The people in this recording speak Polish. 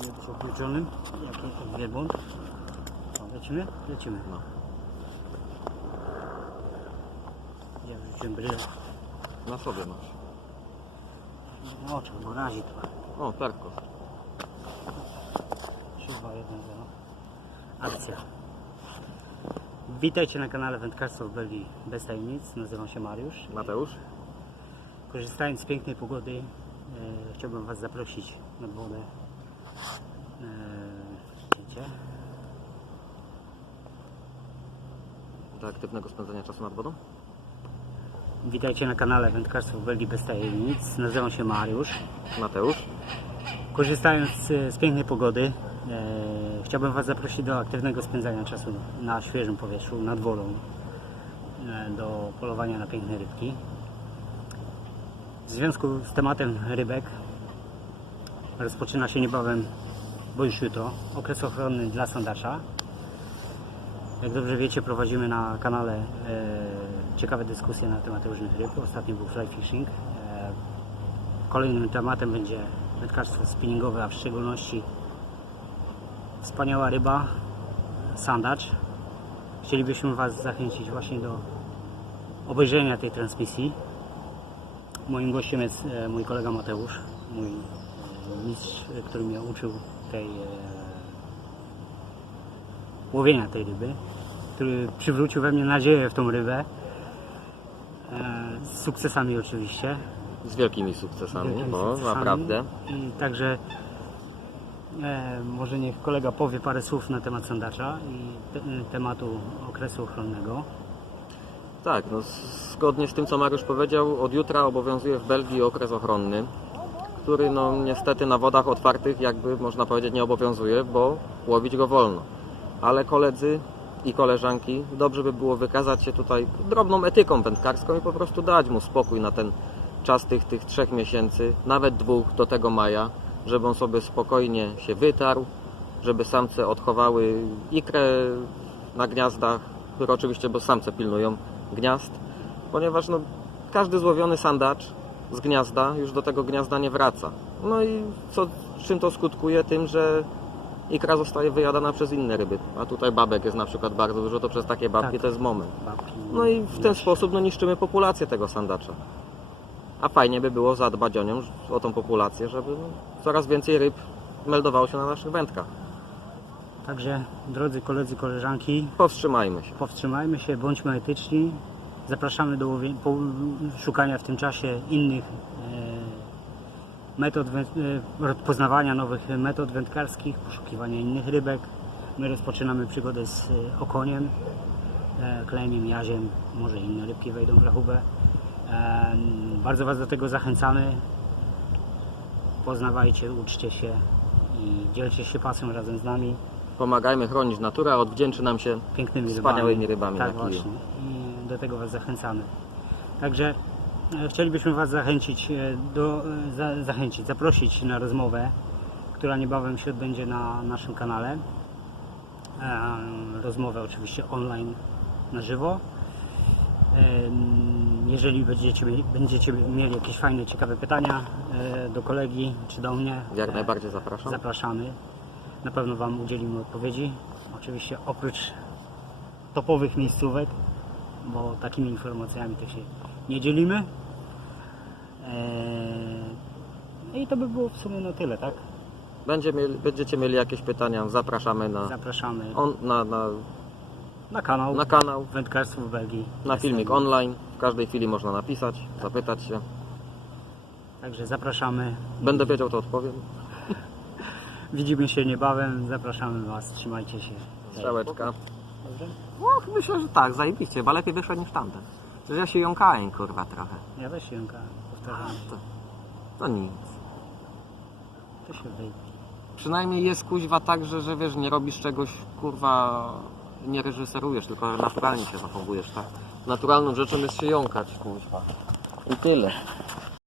Nie być obliczonym. Jaki to wielbłąd. Lecimy? Lecimy. No. Ja wrzuciłem brylę. Na sobie masz. Na oczach, bo razi trochę. O, perko. 3, 2, 1, 0. Akcja. Witajcie na kanale Wędkarstwo w Belgii bez tajemnic. Nazywam się Mariusz. Mateusz? Korzystając z pięknej pogody, e, chciałbym Was zaprosić nad wodę. E? Do aktywnego spędzania czasu nad wodą? Witajcie na kanale Wędkarstwo w Belgii bez tajemnic. Nazywam się Mariusz. Mateusz? Korzystając z, pięknej pogody, e, chciałbym Was zaprosić do aktywnego spędzania czasu na świeżym powietrzu, nad wodą, e, do polowania na piękne rybki. W związku z tematem rybek rozpoczyna się niebawem, bo już jutro, okres ochronny dla sandacza. Jak dobrze wiecie, prowadzimy na kanale e, ciekawe dyskusje na temat różnych ryb. Ostatnio był fly fishing. E, Kolejnym tematem będzie wędkarstwo spinningowe, a w szczególności wspaniała ryba, sandacz. Chcielibyśmy Was zachęcić właśnie do obejrzenia tej transmisji. Moim gościem jest e, mój kolega Mateusz, mój mistrz, który mnie uczył tej e, łowienia tej ryby, który przywrócił we mnie nadzieję w tą rybę. E, Z sukcesami oczywiście. Z wielkimi sukcesami, Wielkimi sukcesami. naprawdę. I także e, może niech kolega powie parę słów na temat sandacza i te, tematu okresu ochronnego. Tak, no, zgodnie z tym co Mariusz powiedział, od jutra obowiązuje w Belgii okres ochronny, który no niestety na wodach otwartych jakby można powiedzieć nie obowiązuje, bo łowić go wolno. Ale koledzy i koleżanki, dobrze by było wykazać się tutaj drobną etyką wędkarską i po prostu dać mu spokój na ten czas tych, tych trzech miesięcy, nawet dwóch do tego maja, żeby on sobie spokojnie się wytarł, żeby samce odchowały ikrę na gniazdach, oczywiście, bo samce pilnują gniazd, ponieważ no, każdy złowiony sandacz z gniazda już do tego gniazda nie wraca. No i co, czym to skutkuje? Tym, że ikra zostaje wyjadana przez inne ryby, a tutaj babek jest na przykład bardzo dużo, to przez takie babki Tak. to jest moment. Babki, No i w ten sposób no, niszczymy populację tego sandacza. A fajnie by było zadbać o nią, o tą populację, żeby no, coraz więcej ryb meldowało się na naszych wędkach. Także drodzy koledzy, koleżanki, Powstrzymajmy się. powstrzymajmy się, bądźmy etyczni. Zapraszamy do łowie- po, szukania w tym czasie innych metod e, poznawania nowych metod wędkarskich, poszukiwania innych rybek. My rozpoczynamy przygodę z e, okoniem, e, kleniem, jaziem, może inne rybki wejdą w rachubę. Bardzo Was do tego zachęcamy. Poznawajcie, uczcie się i dzielcie się pasją razem z nami Pomagajmy chronić naturę, a odwdzięczy nam się pięknymi Wspaniałymi rybami. rybami Tak na kiju. właśnie. I do tego Was zachęcamy. Także chcielibyśmy Was zachęcić, e, do, e, za, zachęcić, zaprosić na rozmowę, która niebawem się odbędzie na naszym kanale. E, Rozmowę oczywiście online, na żywo. E, Jeżeli będziecie, mieli- będziecie mieli jakieś fajne, ciekawe pytania e, do kolegi czy do mnie, jak e, najbardziej zapraszam. Zapraszamy. Na pewno Wam udzielimy odpowiedzi. Oczywiście oprócz topowych miejscówek, bo takimi informacjami to się nie dzielimy. Eee, I to by było w sumie na tyle, tak? Będzie mieli, będziecie mieli jakieś pytania, zapraszamy na, Zapraszamy on, na, na, na kanał na kanał, Wędkarstwo w Belgii. na filmik online. W każdej chwili można napisać, zapytać się. Także zapraszamy. Będę wiedział, to odpowiem. Widzimy się niebawem. Zapraszamy Was. Trzymajcie się. Strzałeczka. Dobrze? Och, myślę, że tak, zajebiście. Chyba lepiej wyszło niż tamten. Przecież ja się jąkałem, kurwa, trochę. Ja też się Janka To, to nic. To się wyjdzie. Przynajmniej jest kuźwa tak, że, że wiesz, nie robisz czegoś, kurwa, nie reżyserujesz, tylko naturalnie się zachowujesz, tak? Naturalną rzeczą jest się jąkać, kuźwa. I tyle.